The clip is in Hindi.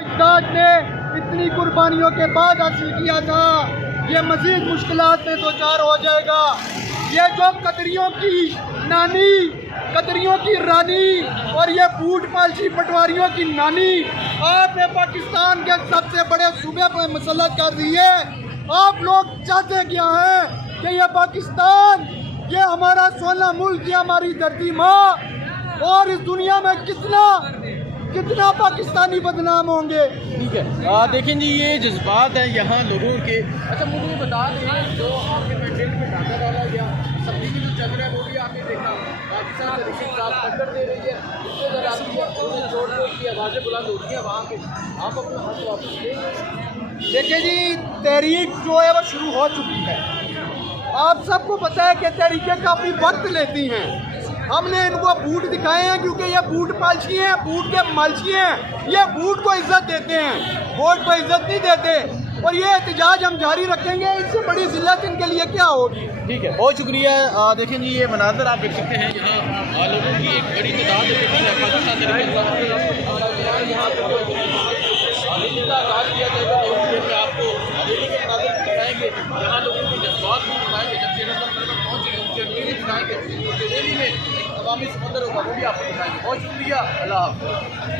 इत्तेहाद ने इतनी कुर्बानियों के बाद हासिल किया था, ये मजीद मुश्किलात में दो चार हो जाएगा। ये जो कतरियों की नानी, कतरियों की रानी और ये बूट पालची पटवारियों की नानी आपने पाकिस्तान के सबसे बड़े सूबे पर मसलत कर दी है। आप लोग चाहते क्या हैं कि ये पाकिस्तान, ये हमारा सोना मुल्क, ये हमारी धरती माँ, और इस दुनिया में कितना पाकिस्तानी बदनाम होंगे। ठीक है, देखें जी, ये जज्बात हैं यहाँ लोगों के। अच्छा, मुझे बता दें, जो आपके कंटेंट में डाटा डाला गया, सब्जी में जो चल रहा है वो भी आपने देखा, पाकिस्तान से रिश्ते साफ टक्कर दे रही है, इससे ज़रा जोड़ की आवाज़ें बुलंद होती हैं वहाँ पे, आप अपना हाथ वापस लेंगे। देखिए जी, तहरीक जो है वो शुरू हो चुकी है। आप सबको पता है कि तहरीकें काफ़ी वक्त लेती हैं। हमने इनको बूट दिखाए हैं क्योंकि ये बूट पालची हैं, बूट के मालची हैं। ये बूट को इज्जत देते हैं, वोट को इज्जत नहीं देते। और ये एहतजाज हम जारी रखेंगे, इससे बड़ी जिल्लत इनके लिए क्या होगी। ठीक है, बहुत शुक्रिया। देखें जी, ये मनाजर आप देख सकते हैं, यहाँ लोगों की एक बड़ी तादाद किया जाएगा और आपको हवेली के मनाजर दिखाएंगे, यहाँ लोगों के जज्बात भी दिखाएंगे। जब श्रीनगर पर पहुँचेंगे उनके भी दिखाएंगे, दिल्ली में अवामी समंदर होगा वो भी आपको दिखाएंगे। बहुत शुक्रिया, अल्लाह हाफ़िज़।